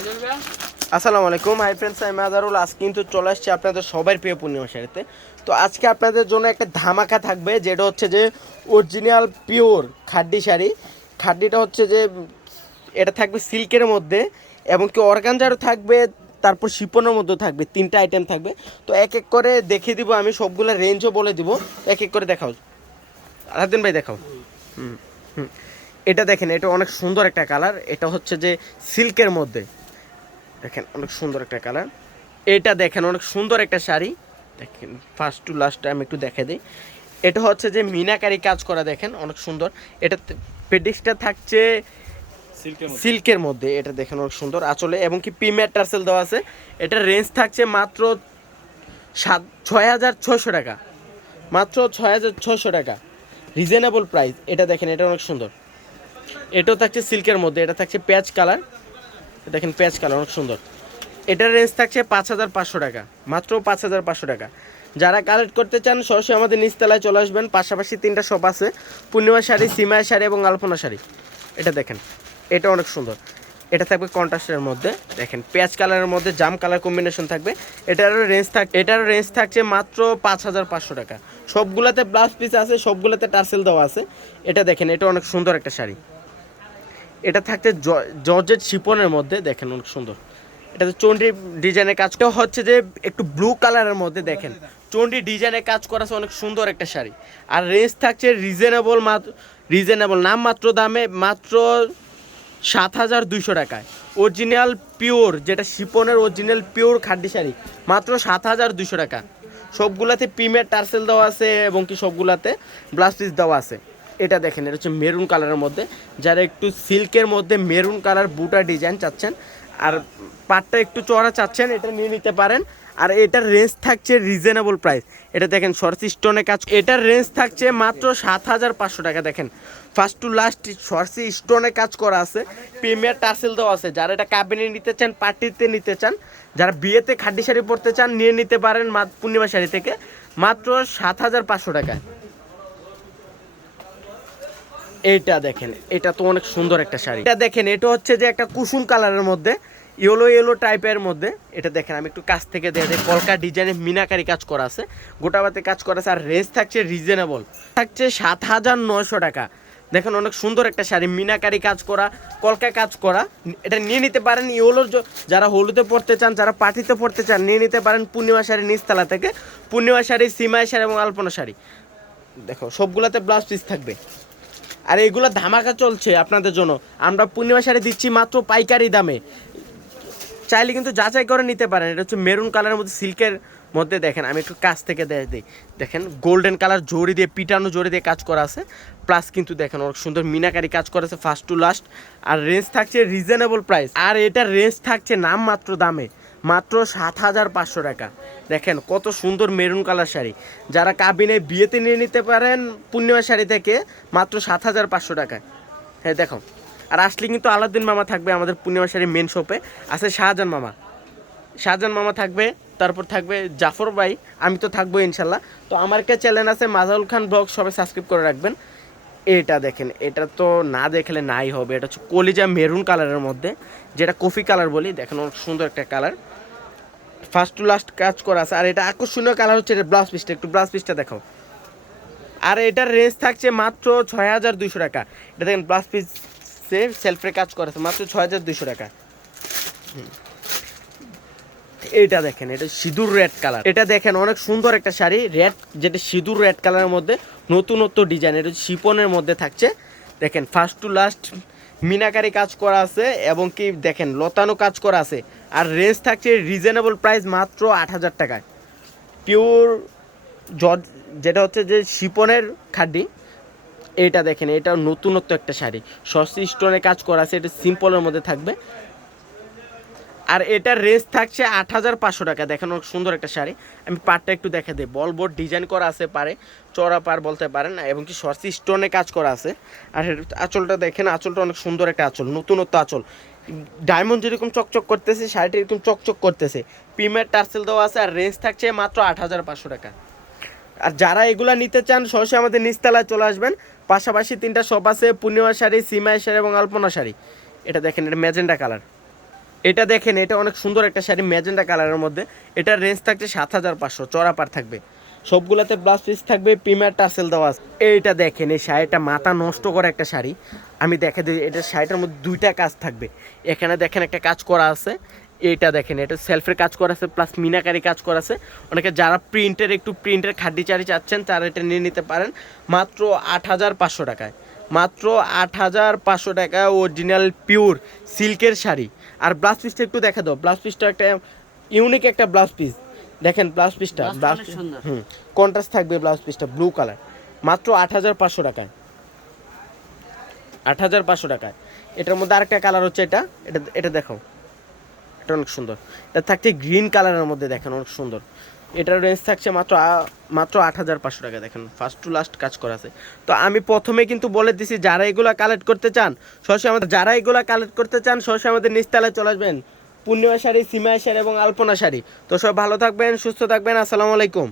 আসসালামু আলাইকুম hi friends, আমি আজারুল। আজ কিন্তু চলে আসছি আপনাদের সবার প্রিয় পূর্ণিমা শাড়িতে। তো আজকে আপনাদের জন্য একটা ধামাকা থাকবে, যেটা হচ্ছে যে অরিজিনাল পিওর খাড্ডি শাড়ি। খাড্ডিটা হচ্ছে যে এটা থাকবে সিল্কের মধ্যে, এবং কি অর্গানজারও থাকবে, তারপর শিপনের মধ্যেও থাকবে। তিনটা আইটেম থাকবে। তো এক এক করে দেখিয়ে দিব, আমি সবগুলো রেঞ্জও বলে দিব। এক এক করে দেখাও, আলাদিন ভাই দেখাও। হুম হুম এটা দেখেন, এটা অনেক সুন্দর একটা কালার। এটা হচ্ছে যে সিল্কের মধ্যে, দেখেন অনেক সুন্দর একটা কালার। এটা দেখেন অনেক সুন্দর একটা শাড়ি। দেখেন ফার্স্ট টু লাস্ট আমি একটু দেখে দিই। এটা হচ্ছে যে মিনাকারি কাজ করা, দেখেন অনেক সুন্দর। এটা পেডিক্সটা থাকছে সিল্কের মধ্যে। এটা দেখেন অনেক সুন্দর আঁচলে, এবং কি প্রিমিয়ার টার্সেল দেওয়া আছে। এটা রেঞ্জ থাকছে মাত্র 6,600 টাকা, মাত্র 6,600 টাকা, রিজনেবল প্রাইস। এটা দেখেন, এটা অনেক সুন্দর। এটাও থাকছে সিল্কের মধ্যে, এটা থাকছে পেঁয়াজ কালার। দেখেন পেঁয়াজ কালার অনেক সুন্দর। এটার রেঞ্জ থাকছে 5,500 টাকা, মাত্র 5,500 টাকা। যারা কালেক্ট করতে চান সরাসরি আমাদের নিচতলায় চলে আসবেন। পাশাপাশি তিনটা শপ আছে, পূর্ণিমা শাড়ি, সিমায়া শাড়ি এবং আলপনা শাড়ি। এটা দেখেন, এটা অনেক সুন্দর। এটা থাকবে কন্ট্রাস্টের মধ্যে, দেখেন পেঁয়াজ কালারের মধ্যে জাম কালার কম্বিনেশন থাকবে। এটারও রেঞ্জ থাকছে মাত্র 5,500 টাকা। সবগুলোতে ব্লাউজ পিস আছে, সবগুলোতে টার্সেল দেওয়া আছে। এটা দেখেন, এটা অনেক সুন্দর একটা শাড়ি। এটা থাকছে জর্জেট শিপনের মধ্যে, দেখেন অনেক সুন্দর। এটা তো চন্ডি ডিজাইনের কাজটা হচ্ছে যে একটু ব্লু কালারের মধ্যে, দেখেন চন্ডি ডিজাইনের কাজ করা আছে, অনেক সুন্দর একটা শাড়ি। আর রেঞ্জ থাকছে রিজনেবল নাম মাত্র দামে, মাত্র 7,200 টাকায়। অরিজিনাল পিওর, যেটা শিপনের অরিজিনাল পিওর খাড্ডি শাড়ি, মাত্র 7,200 টাকা। সবগুলাতে প্রিমিয়ার টার্সেল দেওয়া আছে, এবং কি সবগুলাতে ব্লাউজ পিস দেওয়া আছে। এটা দেখেন, এটা হচ্ছে মেরুন কালারের মধ্যে। যারা একটু সিল্কের মধ্যে মেরুন কালার বুটা ডিজাইন চাচ্ছেন, আর পাটটা একটু চড়া চাচ্ছেন, এটা নিয়ে নিতে পারেন। আর এটার রেঞ্জ থাকছে রিজনেবল প্রাইস। এটা দেখেন সরসি স্টোনে কাজ, এটার রেঞ্জ থাকছে মাত্র 7,500 টাকা। দেখেন ফার্স্ট টু লাস্ট সরসি স্টোনে কাজ করা আছে, প্রিমিয়ার টার্সেল দেওয়া আছে। যারা এটা কাবিনে নিতে চান, পার্টিতে নিতে চান, যারা বিয়েতে খাড্ডি শাড়ি পরতে চান, নিয়ে নিতে পারেন পূর্ণিমা শাড়ি থেকে, মাত্র 7,500 টাকায়। এইটা দেখেন, এটা তো অনেক সুন্দর একটা শাড়ি। এটা দেখেন, এটা হচ্ছে যে একটা কুসুম কালারের মধ্যে, ইয়েলো ইয়েলো টাইপের মধ্যে। এটা দেখেন, আমি একটু কাছ থেকে দেখে দিই। কলকা ডিজাইনে মিনাকারি কাজ করা আছে, গোটাবাতে কাজ করা আছে। আর রেঞ্জ থাকছে রিজনেবল, থাকছে 7,900 টাকা। দেখেন অনেক সুন্দর একটা শাড়ি, মিনাকারি কাজ করা, কলকা কাজ করা। এটা নিয়ে নিতে পারেন। ইয়েলোর যারা হলুদে পড়তে চান, যারা পার্টিতে পড়তে চান, নিয়ে নিতে পারেন পূর্ণিমা শাড়ি নিচতলা থেকে। পূর্ণিমা শাড়ি, সিমাই শাড়ি এবং আলপনা শাড়ি, দেখো সবগুলাতে ব্লাউজ পিস থাকবে। আর এইগুলো ধামাকা চলছে আপনাদের জন্য। আমরা পূর্ণিমা শাড়ি দিচ্ছি মাত্র পাইকারি দামে, চাইলে কিন্তু যাচাই করে নিতে পারেন। এটা হচ্ছে মেরুন কালারের মধ্যে, সিল্কের মধ্যে। দেখেন আমি একটু কাছ থেকে দিই, দেখেন গোল্ডেন কালার জড়ি দিয়ে, পিটানো জড়ি দিয়ে কাজ করা আছে। প্লাস কিন্তু দেখেন অনেক সুন্দর মিনাকারি কাজ করা আছে ফার্স্ট টু লাস্ট। আর রেঞ্জ থাকছে রিজনেবল প্রাইস। আর এটার রেঞ্জ থাকছে নাম মাত্র দামে, মাত্র 7,500 টাকা। দেখেন কত সুন্দর মেরুন কালার শাড়ি। যারা কাবিনে বিয়েতে নিয়ে নিতে পারেন পূর্ণিমা শাড়ি থেকে, মাত্র 7,500 টাকায়। হ্যাঁ দেখো। আর আসলে কিন্তু আলাউদ্দিন মামা থাকবে আমাদের পূর্ণিমা শাড়ি মেন শপে। আছে শাহজাহান মামা থাকবে, তারপর থাকবে জাফর ভাই, আমি তো থাকবো ইনশাল্লাহ। তো আমার একটা চ্যানেল আছে মাজাউল খান ব্লগ, সবাই সাবস্ক্রাইব করে রাখবেন। এটা দেখেন, এটা তো না দেখলে নাই হবে। এটা হচ্ছে কলিজা মেরুন কালারের মধ্যে, যেটা কফি কালার বলি। দেখেন অনেক সুন্দর একটা কালার, ফার্স্ট টু লাস্ট কাজ করা আছে। আর এটা আকর্ষণীয় কালার হচ্ছে এটা ব্লাউজ পিসটা, একটু ব্লাউজ পিসটা দেখো। আর এটার রেঞ্জ থাকছে মাত্র 6,200 টাকা। এটা দেখেন ব্লাউজ পিস সেলফে কাজ করেছে, মাত্র 6,200 টাকা। এটা দেখেন, এটা সিঁদুর রেড কালার। এটা দেখেন অনেক সুন্দর একটা শাড়ি, রেড, যেটা সিঁদুর রেড কালারের মধ্যে নতুনত্ব ডিজাইন। এটা শিপনের মধ্যে থাকছে। দেখেন ফার্স্ট টু লাস্ট মিনাকারি কাজ করা আছে, এবং কি দেখেন লতানো কাজ করা আছে। আর রেঞ্জ থাকছে রিজনেবল প্রাইস, মাত্র 8,000 টাকায়। পিওর জর্জ, যেটা হচ্ছে যে শিপনের খাড্ডি। এটা দেখেন, এটা নতুনত্ব একটা শাড়ি, সস্তি স্টোনে কাজ করা আছে। এটা সিম্পলের মধ্যে থাকবে। আর এটার রেঞ্জ থাকছে 8,500 টাকা। দেখেন অনেক সুন্দর একটা শাড়ি। আমি পাড়টা একটু দেখে দিই, বল বোর্ড ডিজাইন করা আছে, পারে চড়া পার বলতে পারেন, এবং কি সরসি স্টোনে কাজ করা আছে। আর আঁচলটা দেখেন, আঁচলটা অনেক সুন্দর একটা আঁচল, নতুনত্ব আঁচল। ডায়মন্ড যেরকম চকচক করতেছে, শাড়িটা এরকম চকচক করতেছে। প্রিমিয়ার টার্সেল দেওয়া আছে। আর রেঞ্জ থাকছে মাত্র 8,500 টাকা। আর যারা এগুলা নিতে চান সরাসরি আমাদের নিচতলায় চলে আসবেন। পাশাপাশি তিনটা শপ আছে, পূর্ণিমা শাড়ি, সিমাই শাড়ি এবং আলপনা শাড়ি। এটা দেখেন, এটা ম্যাজেন্ডা কালার। এটা দেখেন, এটা অনেক সুন্দর একটা শাড়ি ম্যাজেন্টা কালারের মধ্যে। এটার রেঞ্জ থাকছে 7,500, চড়া পার থাকবে, সবগুলাতে ব্লাউজ পিস থাকবে, প্রিমিয়ার টাসেল দেওয়া আছে। এইটা দেখেন, এই শাড়িটা মাথা নষ্ট করে একটা শাড়ি। আমি দেখে দিই, এটা শাড়িটার মধ্যে দুইটা কাজ থাকবে। এখানে দেখেন একটা কাজ করা আছে, এইটা দেখেন, এটা সেলফের কাজ করা আছে প্লাস মিনাকারি কাজ করা আছে। অনেকে যারা প্রিন্টের খাড্ডি চারি চাচ্ছেন তারা এটা নিয়ে নিতে পারেন মাত্র 8,500 টাকায়। মাত্র 8,500 টাকা অরিজিনাল পিওর সিল্কের শাড়ি। আর ব্লাউজ পিসটা একটু দেখা দাও, ব্লাউজ পিসটা একটা ইউনিক একটা ব্লাউজ পিস। দেখেন ব্লাউজ পিসটা, কন্ট্রাস্ট থাকবে ব্লাউজ পিসটা ব্লু কালার, মাত্র 8,500 টাকায়। 8,500 টাকায়। এটার মধ্যে আরেকটা কালার হচ্ছে এটা, এটা দেখো, এটা অনেক সুন্দর। এটা থাকছে গ্রিন কালারের মধ্যে, দেখেন অনেক সুন্দর। এটার রেঞ্জ থাকছে মাত্র 8,500 টাকা। দেখেন ফার্স্ট টু লাস্ট কাজ করা আছে। তো আমি প্রথমে কিন্তু বলে দিছি, যারা এগুলো কালেক্ট করতে চান সরাসরি আমাদের নিচতলায় চলে আসবেন। পূর্ণিমা শাড়ি, সিমাই শাড়ি এবং আলপনা শাড়ি। তো সব ভালো থাকবেন, সুস্থ থাকবেন, আসসালামু আলাইকুম।